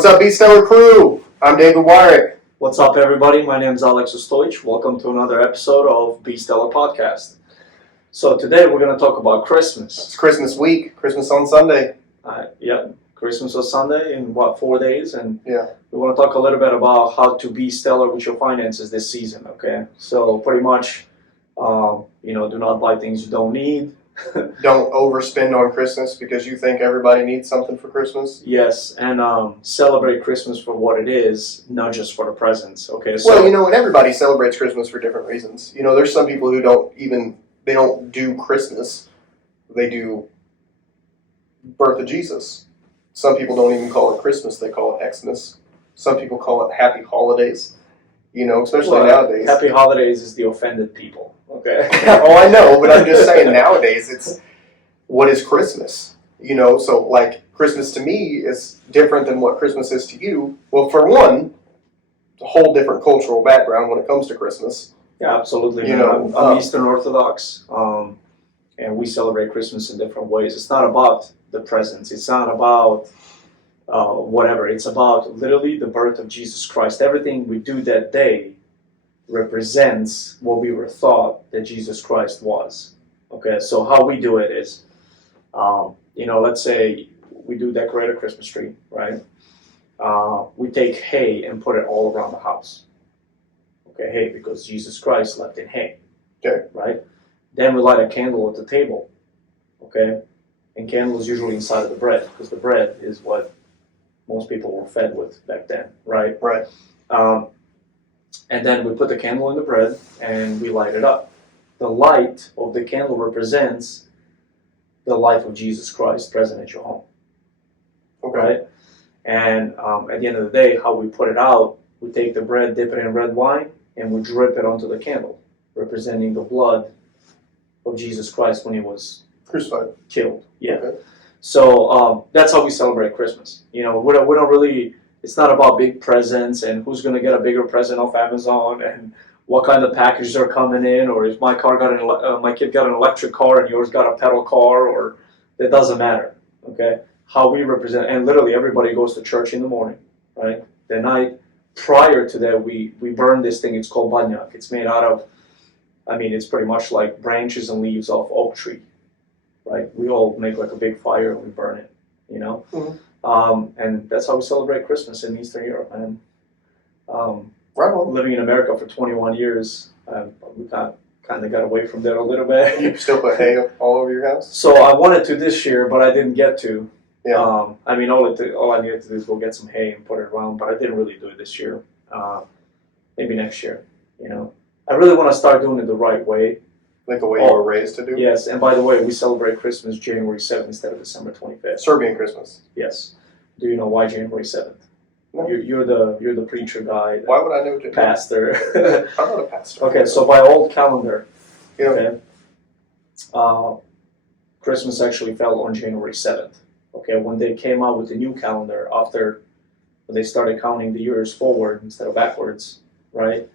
What's up, B-Stellar crew? I'm David Wyrick. What's up, everybody? My name is Ostojic. Welcome to another episode of B-Stellar Podcast. So today we're going to talk about Christmas. It's Christmas week, Christmas on Sunday. Christmas on Sunday in 4 days? And we want to talk a little bit about how to be stellar with your finances this season, okay? So pretty much, do not buy things you don't need. Don't overspend on Christmas because you think everybody needs something for Christmas. Yes, and celebrate Christmas for what it is, not just for the presents, okay? So, and everybody celebrates Christmas for different reasons. There's some people who don't do Christmas. They do birth of Jesus. Some people don't even call it Christmas, they call it Xmas. Some people call it Happy Holidays, especially nowadays. Happy Holidays is the offended people, okay? Oh, I know, but I'm just saying nowadays it's, what is Christmas? So like Christmas to me is different than what Christmas is to you. Well, for one, a whole different cultural background when it comes to Christmas. Yeah, absolutely. I'm Eastern Orthodox, and we celebrate Christmas in different ways. It's not about the presents. It's not about whatever. It's about literally the birth of Jesus Christ. Everything we do that day represents what we were taught that Jesus Christ was. Okay, so how we do it is, let's say we do decorate a Christmas tree, right? We take hay and put it all around the house. Okay, hay, because Jesus Christ slept in hay. Okay. Right? Then we light a candle at the table. Okay? And candles usually inside of the bread, because the bread is what most people were fed with back then, right? Right. And then we put the candle in the bread and we light it up. The light of the candle represents the life of Jesus Christ present at your home. Okay. Right? And at the end of the day, how we put it out, we take the bread, dip it in red wine, and we drip it onto the candle, representing the blood of Jesus Christ when he was crucified, killed. Yeah. Okay. So that's how we celebrate Christmas. We don't really. It's not about big presents and who's going to get a bigger present off Amazon and what kind of packages are coming in, or if my kid got an electric car and yours got a pedal car, or it doesn't matter. Okay. How we represent, and literally everybody goes to church in the morning, right? The night prior to that, we burn this thing. It's called banyak. It's made out of, it's pretty much like branches and leaves of oak tree, right? We all make like a big fire and we burn it, Mm-hmm. And that's how we celebrate Christmas in Eastern Europe. And right on. Living in America for 21 years, we kind of got away from that a little bit. You still put hay all over your house? So I wanted to this year, but I didn't get to. Yeah. All I needed to do is go get some hay and put it around, but I didn't really do it this year. Maybe next year, I really want to start doing it the right way. Like the way you were raised to do? Yes, and by the way, we celebrate Christmas January 7th instead of December 25th. Serbian Christmas. Yes. Do you know why January 7th? No. You're the preacher guy. Why would I know? Pastor. I'm not a pastor. Okay, so by old calendar, Yeah. okay, Christmas actually fell on January 7th. Okay, when they came out with the new calendar, after they started counting the years forward instead of backwards, right?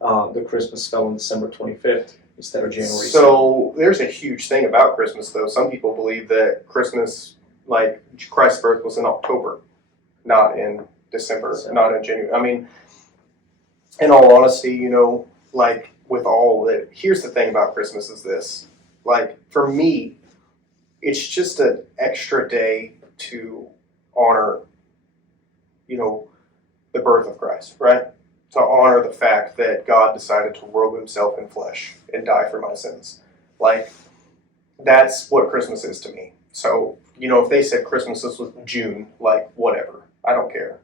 The Christmas fell on December 25th instead of January 7th. So there's a huge thing about Christmas, though. Some people believe that Christmas, like Christ's birth, was in October, not in December, not in January. In all honesty, like with all that, here's the thing about Christmas is this. Like, for me, it's just an extra day to honor, the birth of Christ, right? To honor the fact that God decided to robe himself in flesh and die for my sins. Like, that's what Christmas is to me. So, if they said Christmas was June, like, whatever. I don't care.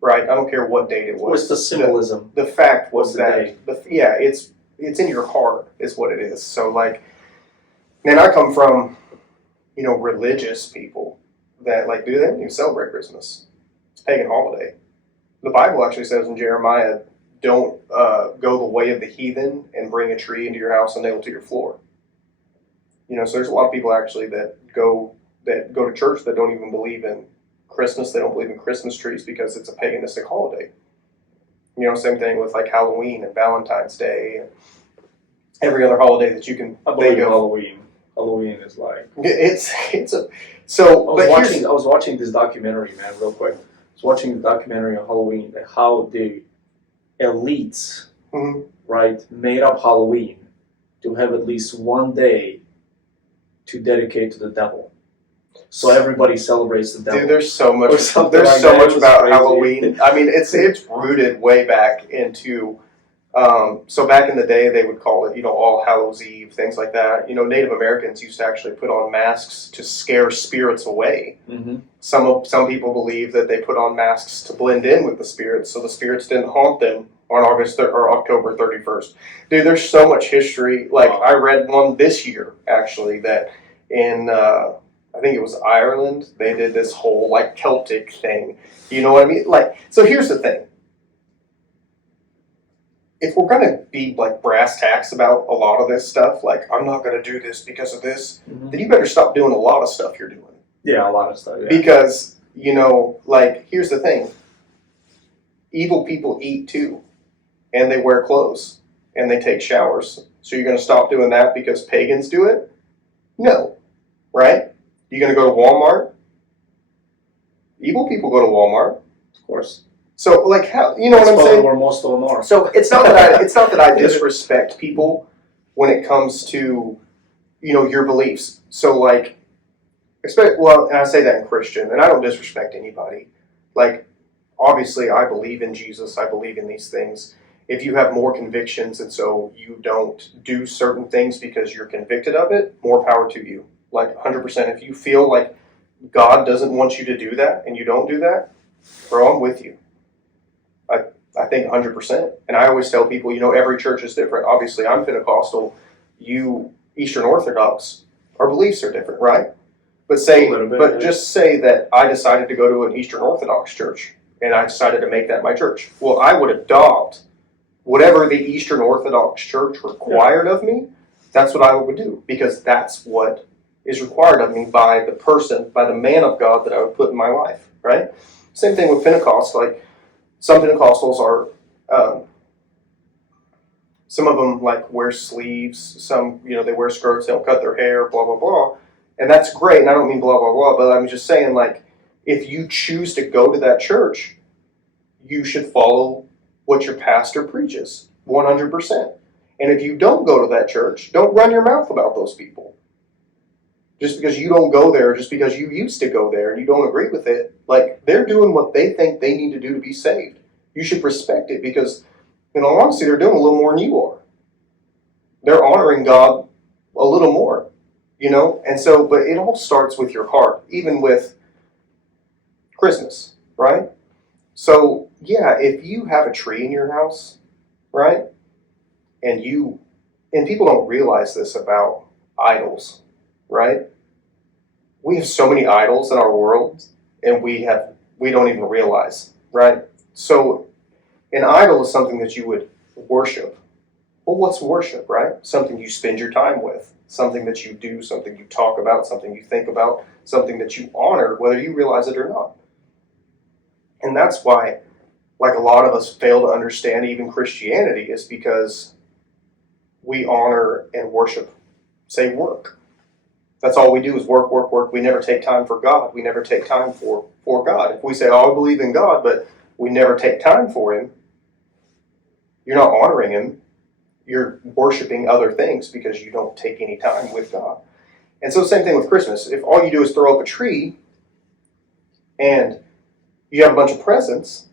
Right? I don't care what date it was. What's the symbolism? The fact was that, it's in your heart is what it is. So, like, and I come from, religious people that, like, they don't even celebrate Christmas. It's a pagan holiday. The Bible actually says in Jeremiah, don't go the way of the heathen and bring a tree into your house and nail it to your floor. So there's a lot of people actually that go to church that don't even believe in Christmas. They don't believe in Christmas trees because it's a paganistic holiday. Same thing with like Halloween and Valentine's Day and every other holiday that you can think of. Halloween. Halloween is like it's a so. I was watching this documentary, man, real quick. was watching the documentary on Halloween, how the elites, Mhm. right, made up Halloween to have at least one day to dedicate to the devil. So everybody celebrates the devil. Dude, there's so much. Or something There's like so that. much It was about crazy. Halloween. I mean, it's rooted way back into. So back in the day, they would call it, All Hallows Eve, things like that. Native Americans used to actually put on masks to scare spirits away. Mm-hmm. Some people believe that they put on masks to blend in with the spirits, so the spirits didn't haunt them on October 31st. Dude, there's so much history. Like, I read one this year, actually, that in, I think it was Ireland, they did this whole, like, Celtic thing. You know what I mean? Like, so here's the thing. If we're going to be, like, brass tacks about a lot of this stuff, like, I'm not going to do this because of this, then you better stop doing a lot of stuff you're doing. Yeah, a lot of stuff. Yeah. Because, like, here's the thing. Evil people eat too. And they wear clothes. And they take showers. So you're going to stop doing that because pagans do it? No. Right? You're going to go to Walmart? Evil people go to Walmart. Of course. So, like, how, you know That's what I'm saying? where most of them are. So it's not that I disrespect people when it comes to, your beliefs. So, like, and I say that in Christian, and I don't disrespect anybody. Like, obviously, I believe in Jesus. I believe in these things. If you have more convictions and so you don't do certain things because you're convicted of it, more power to you. Like, 100%. If you feel like God doesn't want you to do that and you don't do that, bro, I'm with you. I think 100%. And I always tell people, every church is different. Obviously, I'm Pentecostal. You Eastern Orthodox. Our beliefs are different, right? But just say that I decided to go to an Eastern Orthodox church and I decided to make that my church. Well, I would adopt whatever the Eastern Orthodox church required of me. That's what I would do because that's what is required of me by the man of God that I would put in my life, right? Same thing with Pentecost. Like, some Pentecostals are, some of them like wear sleeves. Some, they wear skirts. They don't cut their hair. Blah blah blah, and that's great. And I don't mean blah blah blah, but I'm just saying, like, if you choose to go to that church, you should follow what your pastor preaches, 100%. And if you don't go to that church, don't run your mouth about those people. Just because you don't go there, just because you used to go there and you don't agree with it, like, they're doing what they think they need to do to be saved. You should respect it because, in all honesty, they're doing a little more than you are. They're honoring God a little more, And so, but it all starts with your heart, even with Christmas, right? So, yeah, if you have a tree in your house, right, and people don't realize this about idols, right? We have so many idols in our world, and we don't even realize, right? So, an idol is something that you would worship. Well, what's worship, right? Something you spend your time with, something that you do, something you talk about, something you think about, something that you honor, whether you realize it or not. And that's why, like, a lot of us fail to understand even Christianity is because we honor and worship, say, work. That's all we do is work, work, work. We never take time for God. We never take time for God. If we say, I believe in God, but we never take time for Him, you're not honoring Him. You're worshiping other things because you don't take any time with God. And so same thing with Christmas. If all you do is throw up a tree and you have a bunch of presents,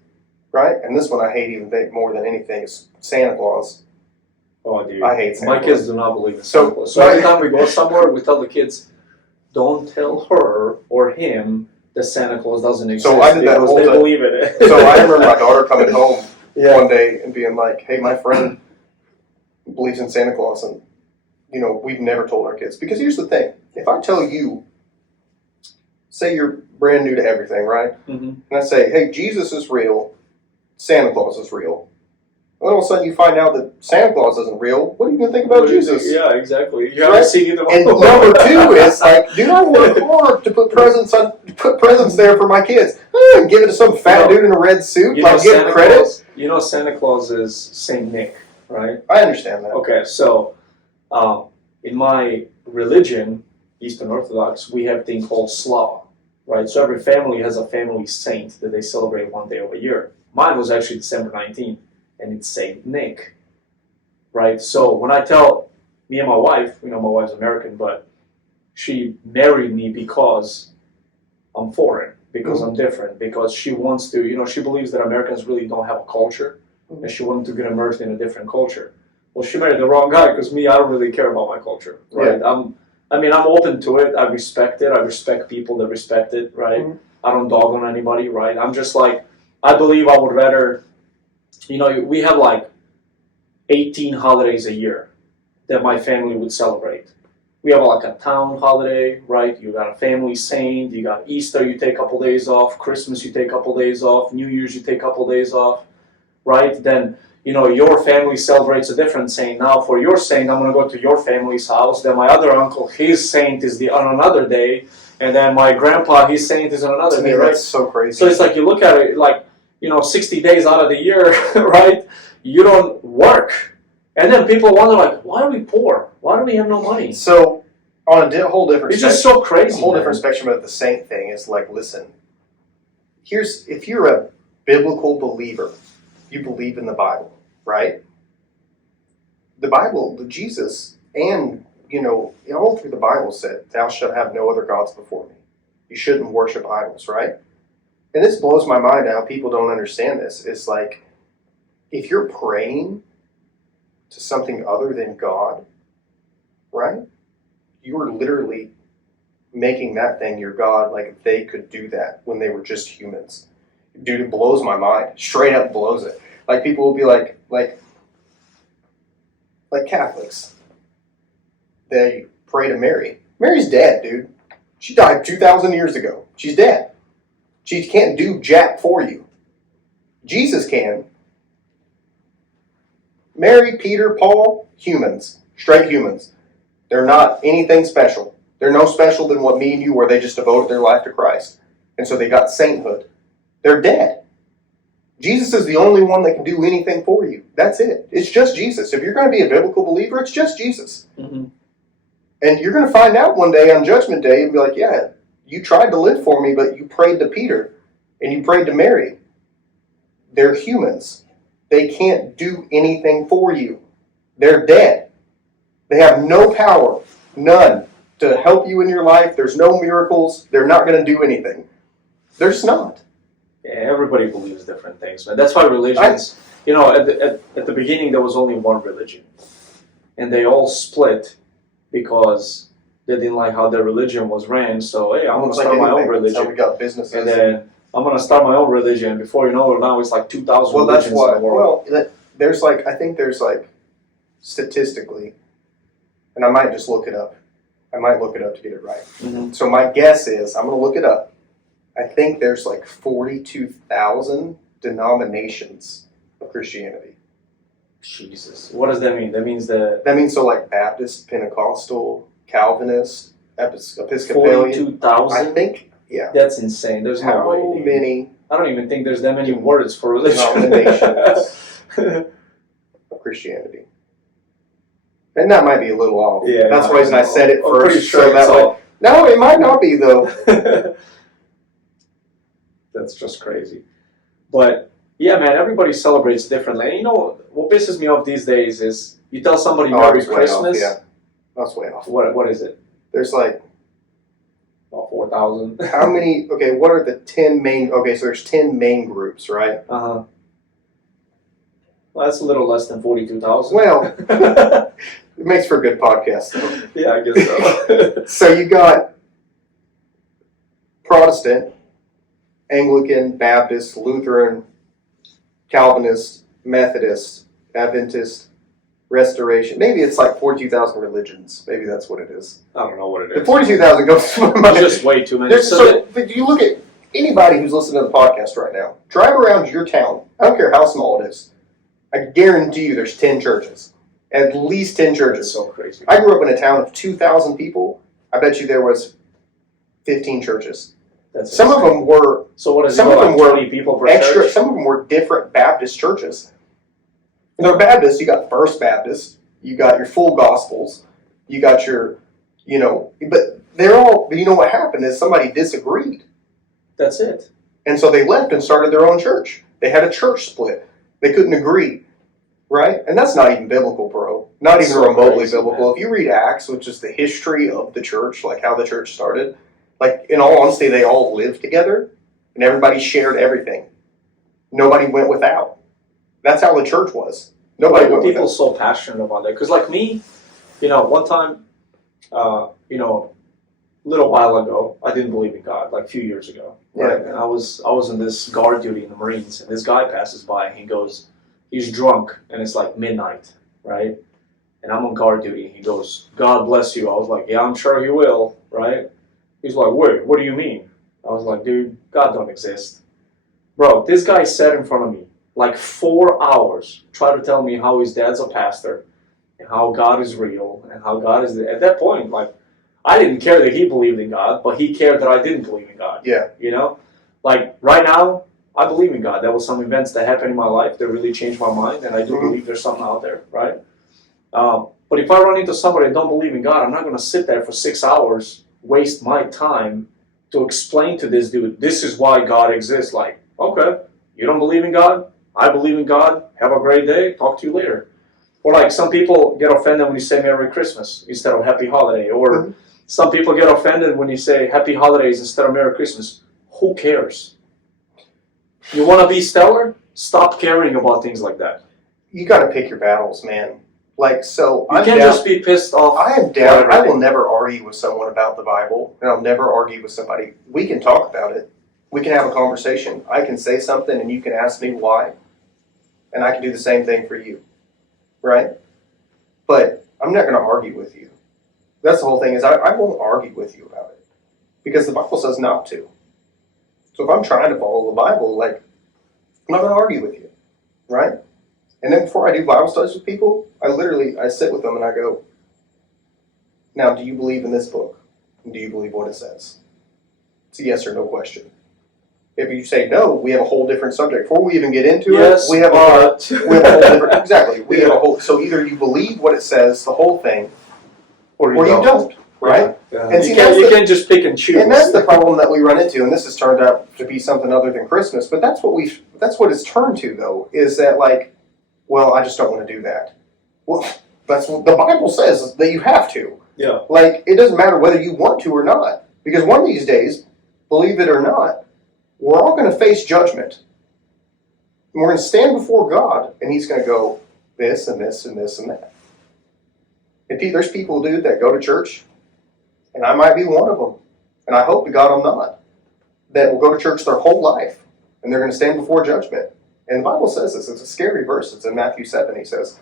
right? And this one I hate even more than anything is Santa Claus. Oh, dude. I hate Santa My Claus. kids do not believe in Santa Claus. So every time we go somewhere, we tell the kids, don't tell her or him that Santa Claus doesn't exist. So I did that whole they time. believe in it. So I remember my daughter coming home one day and being like, hey, my friend believes in Santa Claus. And, we've never told our kids. Because here's the thing. If I tell you, say you're brand new to everything, right? Mm-hmm. And I say, hey, Jesus is real. Santa Claus is real. And all of a sudden you find out that Santa Claus isn't real. What are you going to think about Jesus? Yeah, exactly. You haven't seen either one. And number two is like, dude, I work hard to put presents there for my kids. Give it to some fat dude in a red suit. Like, give credit. Santa Claus is Saint Nick, right? I understand that. Okay, so in my religion, Eastern Orthodox, we have a thing called Slava. right? So every family has a family saint that they celebrate one day of a year. Mine was actually December 19th, and it's Saint Nick, right? So when I tell me and my wife, my wife's American, but she married me because I'm foreign, because I'm different, because she wants to, she believes that Americans really don't have a culture, and she wanted to get immersed in a different culture. Well, she married the wrong guy, because I don't really care about my culture, right? Yeah. I'm open to it. I respect it. I respect people that respect it, right? Mm-hmm. I don't dog on anybody, right? I'm just like, I believe I would rather, we have like 18 holidays a year that my family would celebrate. We have like a town holiday, right? You got a family saint, you got Easter, you take a couple days off, Christmas, you take a couple days off, New Year's, you take a couple days off, right? Then, your family celebrates a different saint. Now, for your saint, I'm going to go to your family's house. Then my other uncle, his saint is on another day. And then my grandpa, his saint is on another day, right? That's so crazy. So it's like you look at it like, 60 days out of the year, right? You don't work. And then people wonder, like, why are we poor? Why do we have no money? So, on a whole different it's just so crazy. A whole different spectrum of the saint thing is like, listen, if you're a biblical believer, you believe in the Bible, right? The Bible, Jesus, and, all through the Bible said, thou shalt have no other gods before me. You shouldn't worship idols, right? And this blows my mind how people don't understand this. It's like, if you're praying to something other than God, right? You are literally making that thing your God, like they could do that when they were just humans. Dude, it blows my mind. Straight up blows it. Like, people will be like Catholics. They pray to Mary. Mary's dead, dude. She died 2,000 years ago. She's dead. She can't do jack for you. Jesus can. Mary, Peter, Paul, humans. Straight humans. They're not anything special. They're no special than what me and you were. They just devoted their life to Christ. And so they got sainthood. They're dead. Jesus is the only one that can do anything for you. That's it. It's just Jesus. If you're going to be a biblical believer, it's just Jesus. Mm-hmm. And you're going to find out one day on Judgment Day and be like, yeah, you tried to live for me, but you prayed to Peter and you prayed to Mary. They're humans. They can't do anything for you. They're dead. They have no power, none, to help you in your life. There's no miracles. They're not going to do anything. They're just not. Yeah, everybody believes different things, man. That's why religions, at the beginning there was only one religion. And they all split because they didn't like how their religion was ran. So, hey, I'm going to start my own religion. So we got businesses. And then I'm going to start my own religion. Before you know it, now it's like 2,000 religions in the world. Well, there's I think there's statistically, and I might just look it up. I might look it up to get it right. Mm-hmm. So my guess is, I'm going to look it up. I think there's 42,000 denominations of Christianity. Jesus. What does that mean? That means that... That means Baptist, Pentecostal, Calvinist, Episcopalian. 42,000? I think, yeah. That's insane. There's no way. How many? I don't even think there's that many words for religion. Denominations of Christianity. And that might be a little off. Yeah, that's the reason I said it first. Pretty sure that's all. No, it might not be, though. That's just crazy. But, yeah, man, everybody celebrates differently. And what pisses me off these days is you tell somebody Merry Christmas. Yeah, that's way off. What is it? There's about 4,000. How many? Okay, what are the 10 main? Okay, so there's 10 main groups, right? Uh-huh. Well, that's a little less than 42,000. Well, it makes for a good podcast, though. Yeah, I guess so. So you got Protestant, Anglican, Baptist, Lutheran, Calvinist, Methodist, Adventist, Restoration. Maybe it's 42,000 religions. Maybe that's what it is. I don't know what it is. The 42,000 goes to my mind. It's just way too many. But you look at anybody who's listening to the podcast right now. Drive around your town. I don't care how small it is. I guarantee you there's 10 churches. At least 10 churches. That's so crazy. I grew up in a town of 2,000 people. I bet you there was 15 churches. Some of them were. So what is it? Some of them were 20 people per extra. Church? Some of them were different Baptist churches. And they're Baptist. You got First Baptist. You got your Full Gospels. You got your, but they're all. But you know what happened is somebody disagreed. That's it. And so they left and started their own church. They had a church split. They couldn't agree, right? And that's not even biblical, bro. Not even remotely crazy, biblical. man. If you read Acts, which is the history of the church, like how the church started, like in all honesty, they all lived together and everybody shared everything. Nobody went without. That's how the church was. Nobody Why went are people without. so passionate about that? Because like me, one time, a little while ago, I didn't believe in God, like a few years ago. Right? Yeah. And I was in this guard duty in the Marines, and this guy passes by, and he goes, he's drunk, and it's like midnight, right? And I'm on guard duty. He goes, God bless you. I was like, yeah, I'm sure he will, right? He's like, wait, what do you mean? I was like, dude, God don't exist. Bro, this guy sat in front of me like 4 hours, trying to tell me how his dad's a pastor, and how God is real, and how God is... At that point, like, I didn't care that he believed in God, but he cared that I didn't believe in God. Yeah. Like, right now, I believe in God. There was some events that happened in my life that really changed my mind, and I do believe there's something out there, right? But if I run into somebody that don't believe in God, I'm not going to sit there for 6 hours, waste my time to explain to this dude, this is why God exists. Like, okay, you don't believe in God? I believe in God. Have a great day. Talk to you later. Or like some people get offended when you say Merry Christmas instead of Happy Holiday. Or some people get offended when you say Happy Holidays instead of Merry Christmas. Who cares? You want to be stellar? Stop caring about things like that. You got to pick your battles, man. Like, so You can't just be pissed off. I am down. I will never argue with someone about the Bible, and I'll never argue with somebody. We can talk about it. We can have a conversation. I can say something, and you can ask me why, and I can do the same thing for you, right? But I'm not going to argue with you. That's the whole thing, is I won't argue with you about it, because the Bible says not to. So if I'm trying to follow the Bible, like, I'm not going to argue with you, right? And then before I do Bible studies with people, I sit with them and I go, now, do you believe in this book? And do you believe what it says? It's a yes or no question. If you say no, we have a whole different subject. Before we even get into it, we have a whole different, exactly. We have a whole, so either you believe what it says, the whole thing, or you don't, right? Yeah. And see, you can't just pick and choose. And that's the problem that we run into, and this has turned out to be something other than Christmas, but that's what it's turned to, though, is that, like, well, I just don't want to do that. Well, that's what the Bible says, that you have to. Yeah. Like, it doesn't matter whether you want to or not. Because one of these days, believe it or not, we're all going to face judgment. And we're going to stand before God, and He's going to go, this and this and this and that. And there's people, dude, that go to church, and I might be one of them, and I hope to God I'm not, that will go to church their whole life, and they're going to stand before judgment. And the Bible says this. It's a scary verse. It's in Matthew 7. He says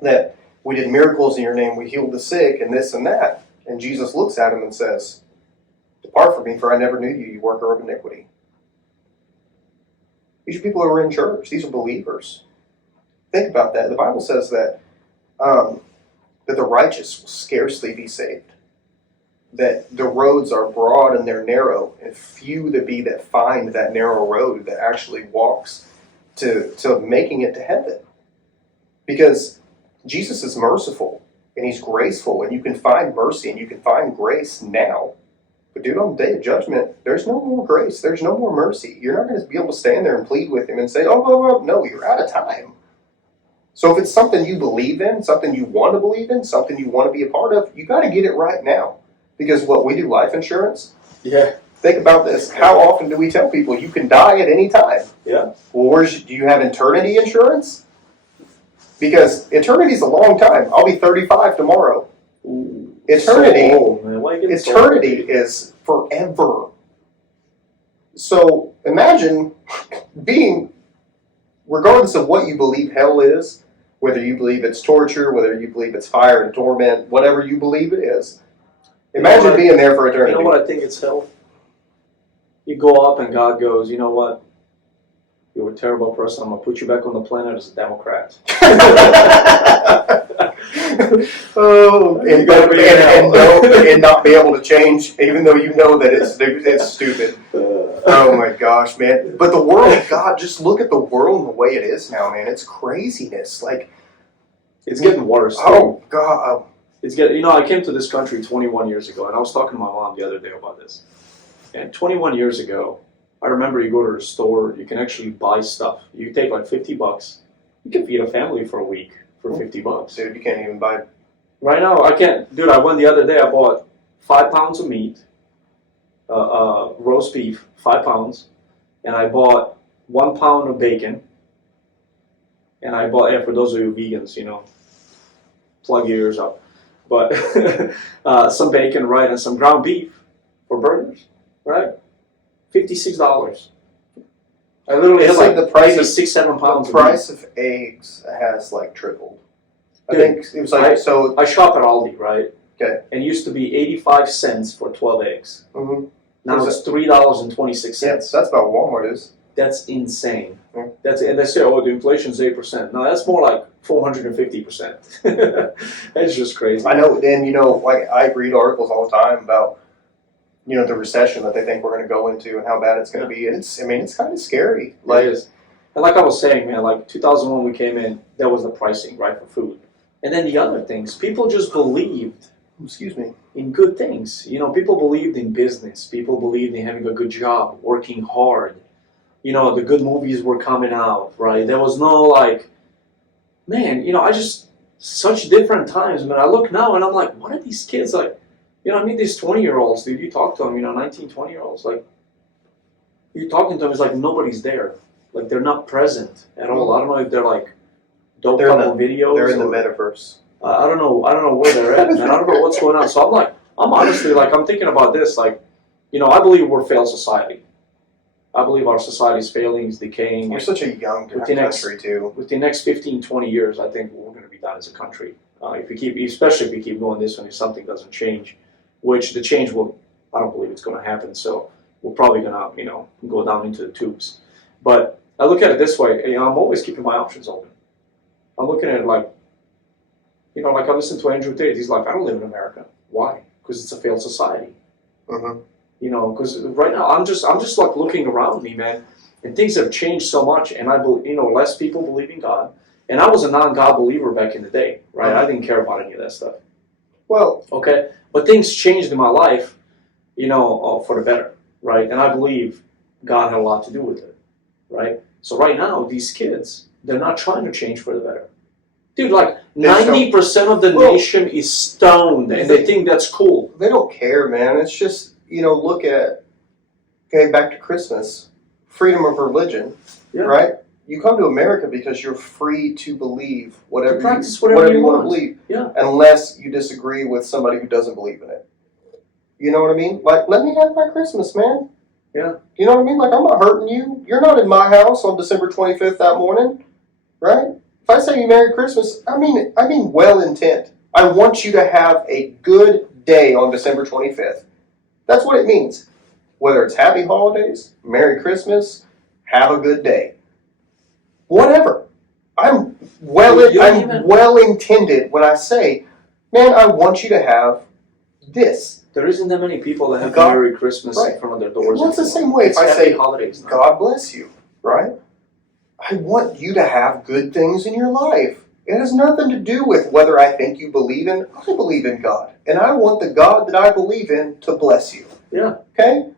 that we did miracles in your name. We healed the sick and this and that. And Jesus looks at him and says, depart from me, for I never knew you, you worker of iniquity. These are people who are in church. These are believers. Think about that. The Bible says that that the righteous will scarcely be saved. That the roads are broad and they're narrow, and few there be that find that narrow road that actually walks to making it to heaven. Because Jesus is merciful and He's graceful, and you can find mercy and you can find grace now. But dude, on the day of judgment, there's no more grace. There's no more mercy. You're not going to be able to stand there and plead with Him and say, oh, no, you're out of time. So if it's something you believe in, something you want to believe in, something you want to be a part of, you got to get it right now. Because what we do, life insurance. Yeah. Think about this. How often do we tell people you can die at any time? Yeah. Well, do you have eternity insurance? Because eternity's a long time. I'll be 35 tomorrow. Eternity, so old, man. Why get eternity is forever. So imagine being, regardless of what you believe hell is, whether you believe it's torture, whether you believe it's fire and torment, whatever you believe it is. Imagine being there for eternity. You know what I think it's hell? You go up and God goes, you know what? You're a terrible person. I'm going to put you back on the planet as a Democrat. And not be able to change, even though you know that it's stupid. Oh my gosh, man. But the world, God, just look at the world and the way it is now, man. It's craziness. Like, it's getting worse. Oh, God. I came to this country 21 years ago, and I was talking to my mom the other day about this. And 21 years ago, I remember you go to the store, you can actually buy stuff. You take like $50. You can feed a family for a week for $50. Dude, you can't even buy. Right now, I can't. Dude, I went the other day. I bought 5 pounds of meat, roast beef, 5 pounds, and I bought 1 pound of bacon. And I bought, for those of you vegans, plug your ears up. But some bacon, right, and some ground beef for burgers, right? $56. I literally had like the price of 6-7 pounds. The price of eggs has like tripled. I think it was like I shop at Aldi, right? Okay. And it used to be 85 cents for 12 eggs. Mm-hmm. Now it's $3.26. Yeah, that's about what Walmart is. That's insane. Yeah. And they say, oh, the inflation's 8%. No, that's more like 450%. That's just crazy. I know, and like I read articles all the time about the recession that they think we're going to go into and how bad it's going to be. And it's kind of scary. Like, it is. And like I was saying, man, like 2001 we came in, that was the pricing, right, for food. And then the other things, people just believed in good things. People believed in business. People believed in having a good job, working hard. The good movies were coming out, right? There was no like, man, such different times. Man, I look now and I'm like, what are these kids like? I meet these 20-year-olds, dude. You talk to them, 19, 20-year-olds, like, you're talking to them, it's like nobody's there. Like, they're not present at all. I don't know if they're like dope couple videos. They're in the metaverse. I don't know where they're at, man. I don't know what's going on. So I'm honestly, like, I'm thinking about this, like, I believe we're a failed society. I believe our society's failing, is decaying. We're such a young country, too. With the next 15, 20 years, I think we're going to be done as a country. Especially if we keep going this way, if something doesn't change, which the change I don't believe it's going to happen. So we're probably going to, go down into the tubes. But I look at it this way, I'm always keeping my options open. I'm looking at it like, like I listened to Andrew Tate. He's like, I don't live in America. Why? Because it's a failed society. Mm-hmm. Because right now I'm just like looking around me, man, and things have changed so much, and I believe, less people believe in God, and I was a non-God believer back in the day, right? I didn't care about any of that stuff. Well, okay, but things changed in my life, for the better, right? And I believe God had a lot to do with it, right? So right now, these kids, they're not trying to change for the better. Dude, like 90% of the nation is stoned, and they think that's cool. They don't care, man. It's just, look at, back to Christmas, freedom of religion, right? You come to America because you're free to believe whatever you want to believe, unless you disagree with somebody who doesn't believe in it. You know what I mean? Like, let me have my Christmas, man. Yeah. You know what I mean? Like, I'm not hurting you. You're not in my house on December 25th that morning, right? If I say you Merry Christmas, I mean well intent. I want you to have a good day on December 25th. That's what it means. Whether it's Happy Holidays, Merry Christmas, have a good day. Whatever. I'm well intended when I say, man, I want you to have this. There isn't that many people that have Merry Christmas in front of their doors. Well, it's the same way if I say, holidays now. God bless you, right? I want you to have good things in your life. It has nothing to do with whether I think you believe in. I believe in God. And I want the God that I believe in to bless you. Yeah. Okay?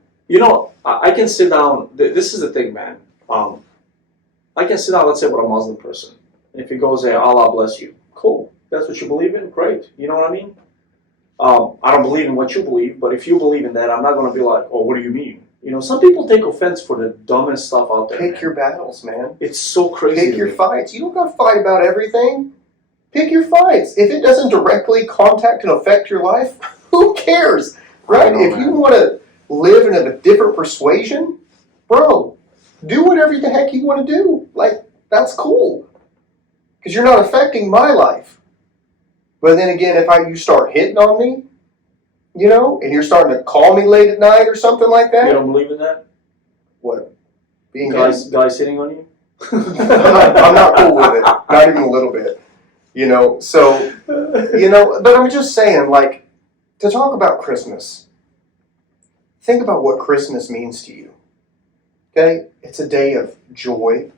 I can sit down. This is the thing, man. I can sit down, let's say, with a Muslim person. And if he goes, hey, Allah bless you. Cool. That's what you believe in? Great. You know what I mean? I don't believe in what you believe, but if you believe in that, I'm not going to be like, oh, what do you mean? Some people take offense for the dumbest stuff out there. Pick your battles, man. It's so crazy. Pick your fights. You don't got to fight about everything. Pick your fights. If it doesn't directly contact and affect your life, who cares? Right? If you want to live in a different persuasion, bro, do whatever the heck you want to do. Like, that's cool. Because you're not affecting my life. But then again, if you start hitting on me, and you're starting to call me late at night or something like that. You don't believe in that? What? Being guys hitting on you? I'm not cool with it. Not even a little bit. So, but I'm just saying, like, to talk about Christmas, think about what Christmas means to you. Okay? It's a day of joy.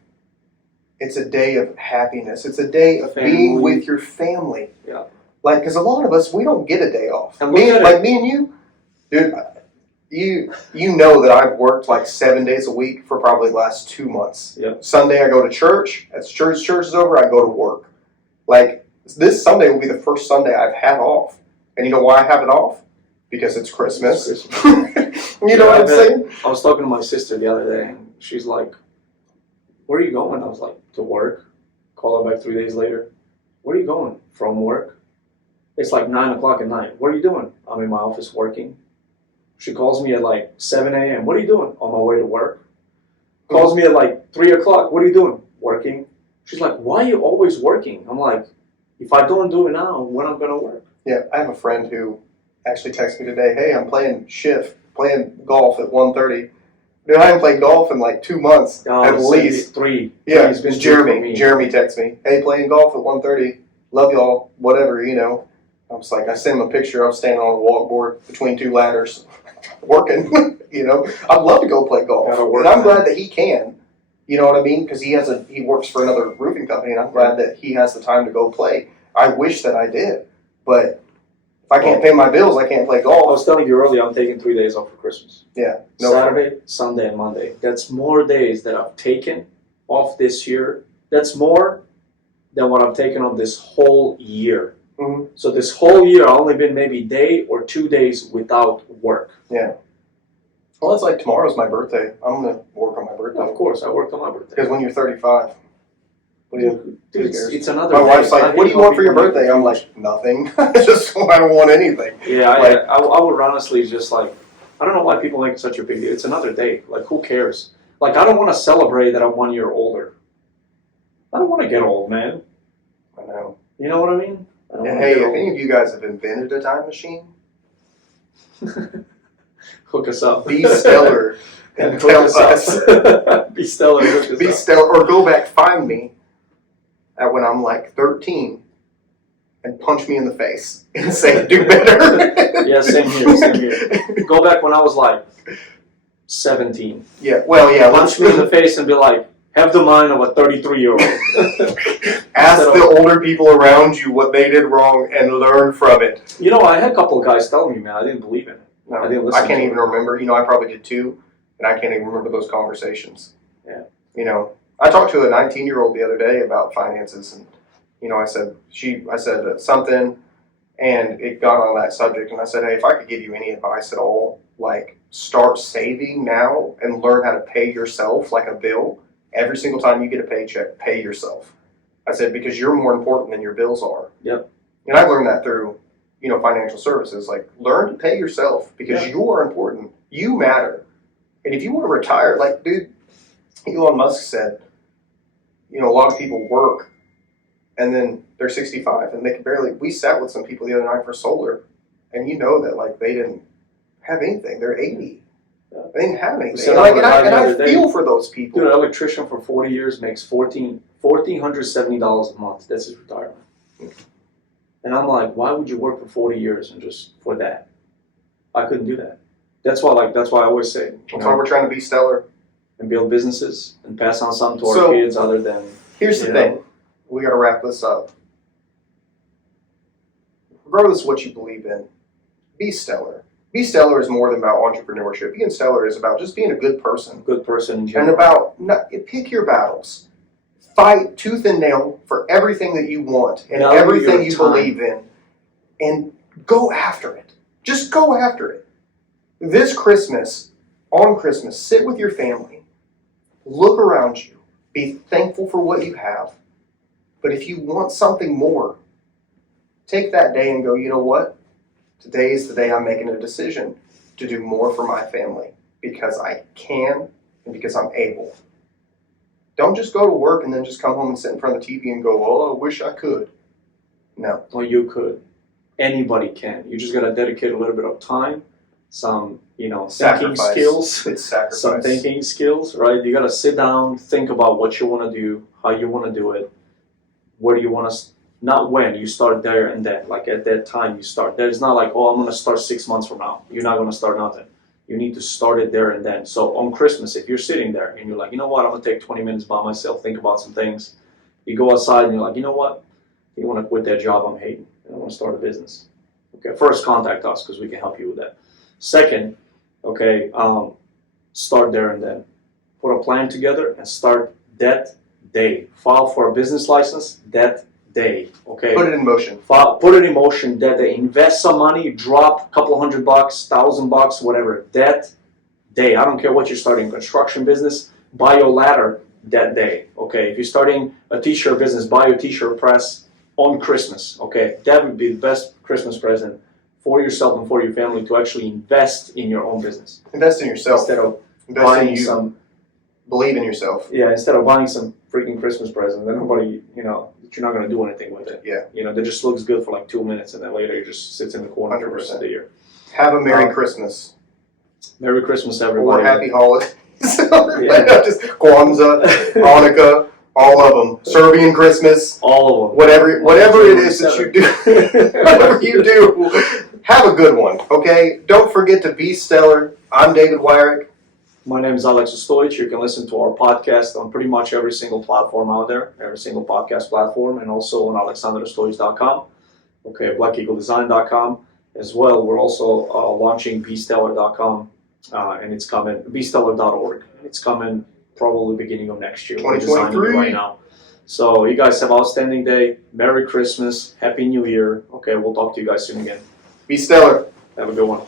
It's a day of happiness. It's a day of being with your family. Yeah. Like, because a lot of us, we don't get a day off. And Me and you, dude, you know that I've worked like 7 days a week for probably the last 2 months. Yep. Sunday I go to church. As church is over, I go to work. Like this Sunday will be the first Sunday I've had off. And you know why I have it off? Because it's Christmas. You know what I'm saying? I was talking to my sister the other day, and she's like, "Where are you going?" I was like, "To work." Call her back 3 days later. "Where are you going?" "From work." It's like 9 o'clock at night. "What are you doing?" "I'm in my office working." She calls me at like 7 a.m. "What are you doing?" "On my way to work." Calls me at like 3 o'clock. "What are you doing?" "Working." She's like, "Why are you always working?" I'm like, if I don't do it now, when I'm going to work? Yeah, I have a friend who actually texted me today, "Hey, I'm playing golf at 1:30. Dude, I haven't played golf in like 2 months, at least. Three. Yeah, It's been it's three for Jeremy. me. Jeremy texts me, "Hey, playing golf at 1:30. Love y'all, whatever, you know." I was like, I sent him a picture. I was standing on a walkboard between 2 ladders, working, you know. I'd love to go play golf. Gotta work, And I'm man. glad that he can, you know what I mean? Because he works for another roofing company, and I'm glad that he has the time to go play. I wish that I did, but if I can't pay my bills, I can't play I golf. was telling you earlier, I'm taking 3 days off for Christmas. Yeah. No Saturday, Sunday, and Monday. That's more days that I've taken off this year. That's more than what I've taken off this whole year. Mm-hmm. So this whole year, I've only been maybe day or 2 days without work. Yeah. Well, it's like tomorrow's my birthday. I'm going to work on my birthday. Of course, I worked on my birthday. Because when you're 35, what do you Dude, it's another My day. wife's like, "What do you want for your People make birthday?" it I'm huge. like, "Nothing. I don't want anything." Yeah, like- I would honestly just like, I don't know why people make it such a big deal. It's another day. Like, who cares? Like, I don't want to celebrate that I'm 1 year older. I don't want to get old, man. I know. You know what I mean? I don't Yeah, wanna hey, get if old. any of you guys have invented a time machine, Hook us up. be stellar and Hook tell us us. up. Be stellar. Hook us Be up. stellar, or go back, find me at when I'm like 13 and punch me in the face and say, "Do better." Yeah, same here, same here. Go back when I was like 17. Yeah, well, yeah. Punch me in the face and be like, have the mind of a 33-year-old. Ask the older people around you what they did wrong and learn from it. You know, I had a couple of guys tell me, man, I didn't believe in it. No, I didn't listen I can't to even remember. You know, I probably did too, and I can't even remember those conversations. Yeah. You know, I talked to a 19-year-old the other day about finances, and you know, I said something, and it got on that subject, and I said, "Hey, if I could give you any advice at all, like start saving now and learn how to pay yourself like a bill. Every single time you get a paycheck, pay yourself." I said, because you're more important than your bills are. Yep. And I learned that through, you know, financial services. Like, learn to pay yourself because you are important. You matter. And if you want to retire, like, dude, Elon Musk said, you know, a lot of people work and then they're 65 and they can barely. We sat with some people the other night for solar, and you know that, like, they didn't have anything. They're 80. Yeah. They didn't have anything. said And, that like, the and I other day. feel for those people. Dude, an electrician for 40 years makes $1,470 a month. That's his retirement. And I'm like, why would you work for 40 years and just for that? I couldn't do that. That's why I always say, That's why we're trying to be stellar. and build businesses and pass on something to our So, kids other than, Here's the you thing. know. We got to wrap this up. Regardless of what you believe in, be stellar. Be stellar is more than about entrepreneurship. Being stellar is about just being a good person. good person in And general. about, pick your battles. Fight tooth and nail for everything that you want and Value everything your you time. believe in. And go after it. Just go after it. This Christmas, on Christmas, sit with your family. Look around you. Be thankful for what you have. But if you want something more, take that day and go, you know what? Today is the day I'm making a decision to do more for my family because I can and because I'm able. Don't just go to work and then just come home and sit in front of the TV and go, "Oh, I wish I could." No. Well, you could. Anybody can. You just got to dedicate a little bit of time, some, thinking Sacrifice. skills. It's sacrifice. Some thinking skills, right? You got to sit down, think about what you want to do, how you want to do it, where do you want to, not when, you start there and then. Like at that time you start. There's not like, oh, I'm going to start 6 months from now. You're not going to start nothing. You need to start it there and then. So on Christmas, if you're sitting there and you're like, you know what, I'm going to take 20 minutes by myself, think about some things. You go outside and you're like, you know what, you want to quit that job I'm hating and I want to start a business. Okay, first contact us because we can help you with that. Second, Okay, start there and then. Put a plan together and start that day. File for a business license that day. Okay. Put it in motion. Put it in motion that day. Invest some money. Drop a couple $100, $1,000, whatever. That day. I don't care what you're starting. Construction business. Buy your ladder that day. Okay. If you're starting a t-shirt business, buy your t-shirt press on Christmas. Okay. That would be the best Christmas present for yourself and for your family, to actually invest in your own business. Invest in yourself. Instead of Invest buying in you. some. Believe in yourself. Yeah, instead of buying some freaking Christmas present that nobody, that you're not going to do anything with it. Yeah. That just looks good for like 2 minutes, and then later it just sits in the corner for the rest of the year. Have a Merry Christmas. Merry Christmas, everybody. Or Happy Holidays. Just Kwanzaa, Hanukkah, all of them. Serbian Christmas. All of them. Whatever it is that you do, whatever you do, have a good one, okay? Don't forget to be stellar. I'm David Wyrick. My name is Aleksandar. You can listen to our podcast on pretty much every single platform out there, every single podcast platform, and also on AleksandarOstojic.com, okay, BlackEagleDesign.com as well. We're also launching BeStellar.com, and it's coming, BeStellar.org. It's coming probably beginning of next year. We're designing it right now. So you guys have an outstanding day. Merry Christmas. Happy New Year. Okay, we'll talk to you guys soon again. Be stellar. Have a good one.